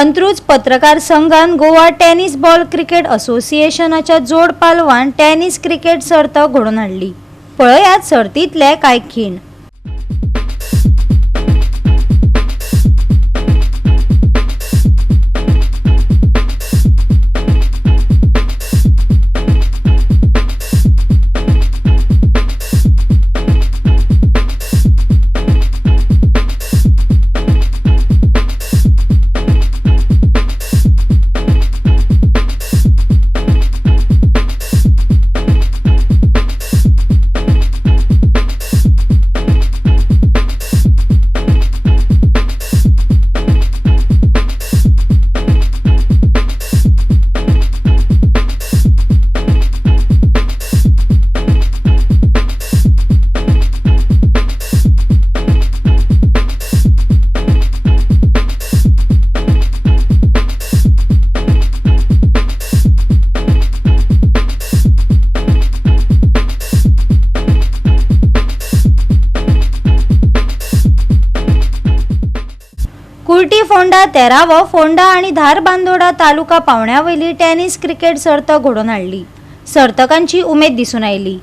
अंत्रुज पत्रकार संघान Goa tennis ball cricket असोसिएशनाच्या जोड पालवान टेनिस क्रिकेट सर्त घडोवन हाडली। पळयात सर्तींतले कांय खीण। कुर्टी फोंडा 13वो फोंडा आणि धारबांदोडा तालुका पावण्यावयली टेनिस क्रिकेट सर्त घडोवन हाडली। सर्तकांची उमेद दिसून आयली।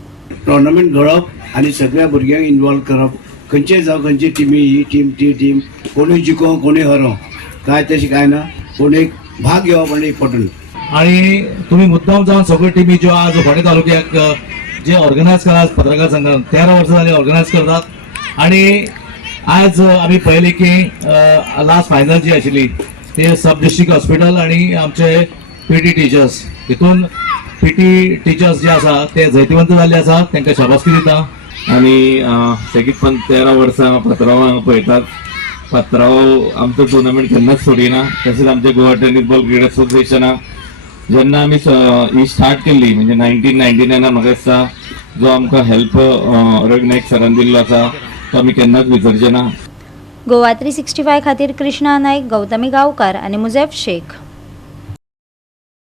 टोर्नामेंट घडोवप आनी सगळ्या भुरग्यांक इन्वॉल्व करप, खंयचेय जावं खंयची टिमी ही टीम ती टीम, कोणूय जिखो कोणूय हरो काय तशें काय ना, पूण एक भाग घेवप आनी इम्पॉर्टंट। आणि तुम्ही मुद्दाम जावन सगळ्यो टीमी ज्यो आज फोंडे तालुक्याक जे ऑर्गनायज करतात पत्रकार संघान 13 वर्सां जाली ऑर्गनायज करतात। आणि आज आम्ही पळयली की लास्ट फायनल जी आशिल्ली ते सब डिस्ट्रिक्ट हॉस्पिटल आणि आमचे पीटी टिचर्स, हितून पीटी टिचर्स जे आसा ते जैतिवंत जाल्ले आसा, तांकां शाबासकी दिता। आणि सेगीत पण 13 वर्सां पत्रांव पळयतात। पत्रांव आमचो टुर्नामेंट केन्नाच सोडिना। तशेंच आमचे गोवा टेनिस बॉल क्रिकेट असोसिएशना जेन्ना आमी ही स्टार्ट केल्ली म्हणजे 1999 म्हाका दिसता जो आमकां हेल्प रघुनायक सरान दिल्लो आसा तो आमी केन्नाच विसरचे ना। गोवा 365 खातीर कृष्णा नायक, गौतमी गांवकार आणि मुजेफ शेख।